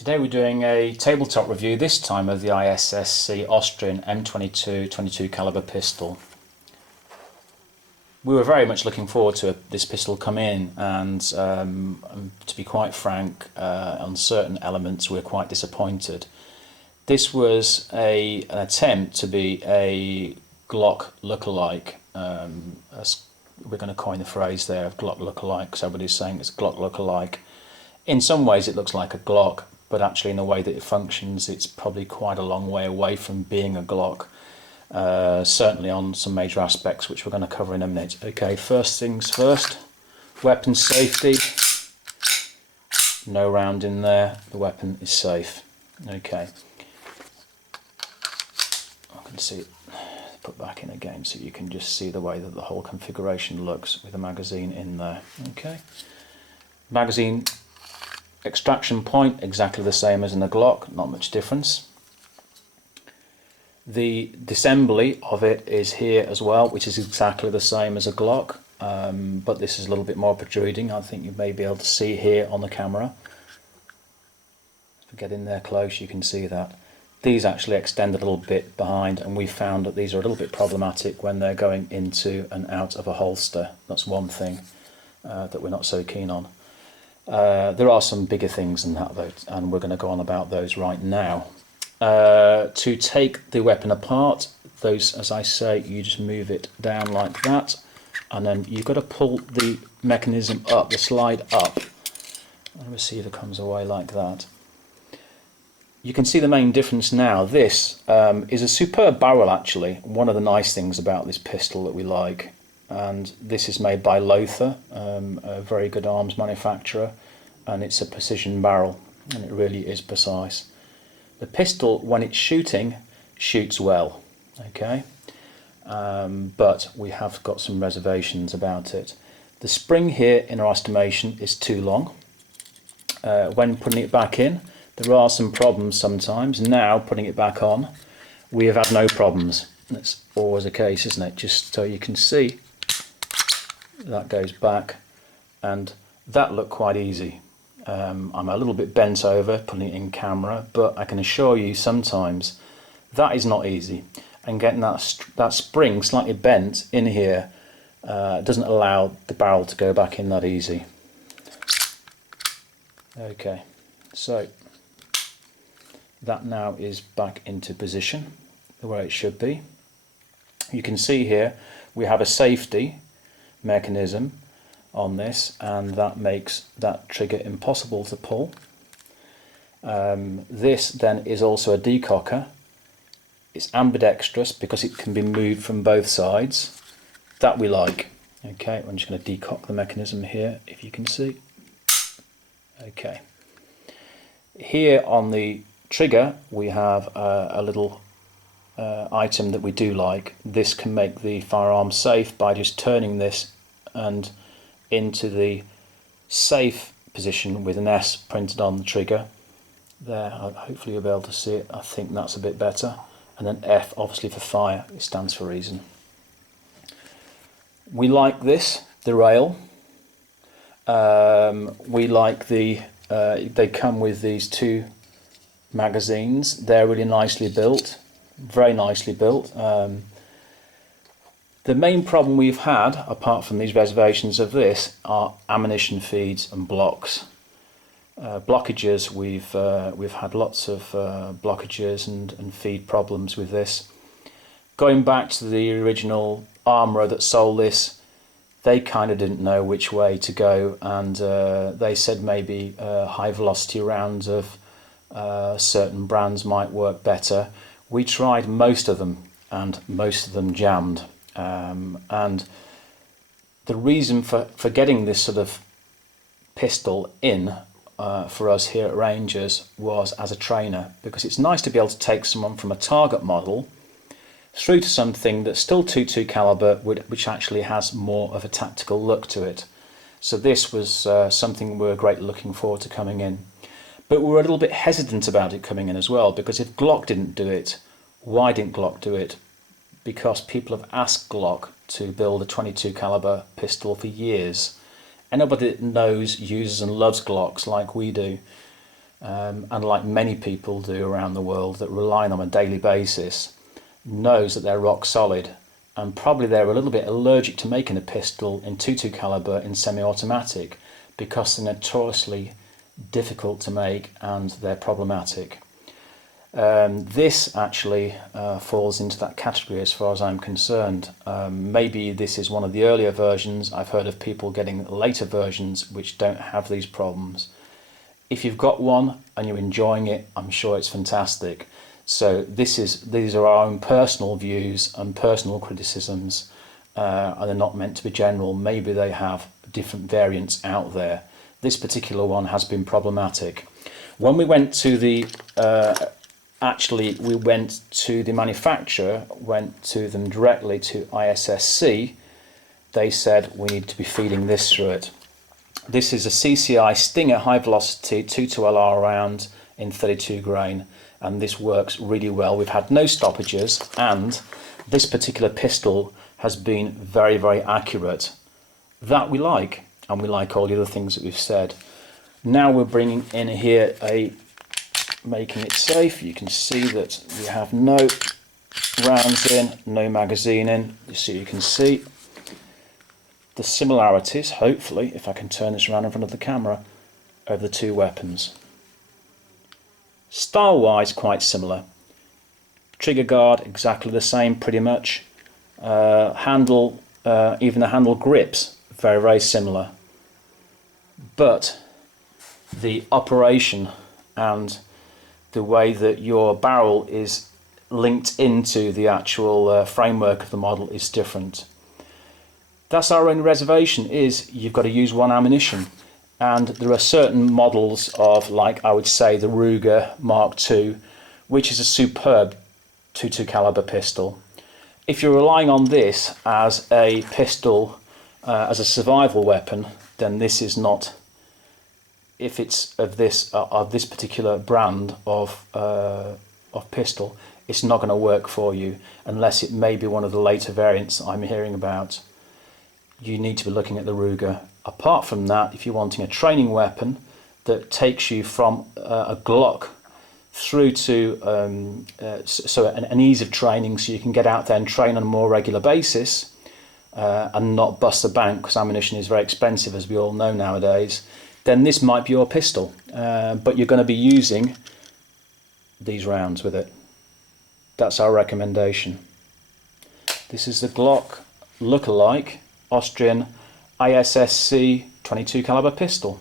Today we're doing a tabletop review, this time of the Issc Austrian M22 22 caliber pistol. We were very much looking forward to this pistol come in, and to be quite frank, on certain elements we're quite disappointed. This was an attempt to be a Glock lookalike, as we're going to coin the phrase there of Glock lookalike, because everybody's saying it's Glock lookalike. In some ways it looks like a Glock, but actually in the way that it functions it's probably quite a long way away from being a Glock, certainly on some major aspects which we're going to cover in a minute. Okay, first things first, weapon safety. No round in there, the weapon is safe. Okay, I can see it put back in again so you can just see the way that the whole configuration looks with the magazine in there. Okay, magazine extraction point exactly the same as in a Glock, not much difference. The disassembly of it is here as well, which is exactly the same as a Glock, but this is a little bit more protruding. I think you may be able to see here on the camera. If we get in there close you can see that. These actually extend a little bit behind, and we found that these are a little bit problematic when they're going into and out of a holster. That's one thing that we're not so keen on. There are some bigger things than that though, and we're going to go on about those right now. To take the weapon apart, those, as I say, you just move it down like that, and then you've got to pull the mechanism up, the slide up, and the receiver comes away like that. You can see the main difference now. This is a superb barrel actually, one of the nice things about this pistol that we like. And this is made by Lothar, a very good arms manufacturer, and it's a precision barrel, and it really is precise. The pistol, when it's shooting, shoots well, okay, but we have got some reservations about it. The spring here, in our estimation, is too long. When putting it back in, there are some problems sometimes. Now, putting it back on, we have had no problems. That's always the case, isn't it? Just so you can see, that goes back, and that looked quite easy. I'm a little bit bent over putting it in camera, but I can assure you sometimes that is not easy, and getting that spring slightly bent in here doesn't allow the barrel to go back in that easy. Okay, so that now is back into position the way it should be. You can see here we have a safety mechanism on this, and that makes that trigger impossible to pull. This then is also a decocker. It's ambidextrous because it can be moved from both sides. That we like. Okay, I'm just going to decock the mechanism here, if you can see. Okay. Here on the trigger we have a little item that we do like. This can make the firearm safe by just turning this and into the safe position with an S printed on the trigger. There, hopefully you'll be able to see it. I think that's a bit better. And then F, obviously for fire, it stands for reason. We like this, the rail. We like they come with these two magazines. They're really nicely built, very nicely built. The main problem we've had, apart from these reservations of this, are ammunition feeds and blocks. Blockages, we've had lots of blockages and feed problems with this. Going back to the original armourer that sold this, they kind of didn't know which way to go, and they said maybe high velocity rounds of certain brands might work better. We tried most of them, and most of them jammed. And the reason for getting this sort of pistol in for us here at Rangers was as a trainer, because it's nice to be able to take someone from a target model through to something that's still 22 caliber, which actually has more of a tactical look to it. So this was something we were greatly looking forward to coming in. But we were a little bit hesitant about it coming in as well, because if Glock didn't do it, why didn't Glock do it? Because people have asked Glock to build a 22 caliber pistol for years. Anybody that knows, uses and loves Glocks like we do and like many people do around the world that rely on a daily basis, knows that they're rock solid, and probably they're a little bit allergic to making a pistol in .22 caliber in semi-automatic because they're notoriously difficult to make and they're problematic. This actually falls into that category as far as I'm concerned. Maybe this is one of the earlier versions. I've heard of people getting later versions which don't have these problems. If you've got one and you're enjoying it, I'm sure it's fantastic. So these are our own personal views and personal criticisms, and they're not meant to be general. Maybe they have different variants out there. This particular one has been problematic. When we went to the we went to the manufacturer, went to them directly to Issc. They said we need to be feeding this through it. This is a CCI Stinger high velocity 22LR round in 32 grain, and this works really well. We've had no stoppages, and this particular pistol has been very, very accurate. That we like, and we like all the other things that we've said. Now we're bringing in here making it safe. You can see that we have no rounds in, no magazine in, so you can see the similarities, hopefully, if I can turn this around in front of the camera, of the two weapons. Style-wise, quite similar. Trigger guard, exactly the same, pretty much. Handle, even the handle grips, very, very similar. But the operation and the way that your barrel is linked into the actual framework of the model is different. That's our only reservation, is you've got to use one ammunition. And there are certain models of, like I would say, the Ruger Mark II, which is a superb .22 caliber pistol. If you're relying on this as a pistol, as a survival weapon, then this is not. If it's of this particular brand of pistol, it's not going to work for you unless it may be one of the later variants I'm hearing about. You need to be looking at the Ruger. Apart from that, if you're wanting a training weapon that takes you from a Glock through to an ease of training, so you can get out there and train on a more regular basis and not bust the bank, because ammunition is very expensive, as we all know nowadays, then this might be your pistol, but you're going to be using these rounds with it. That's our recommendation. This is the Glock look-alike Austrian Issc 22 caliber pistol.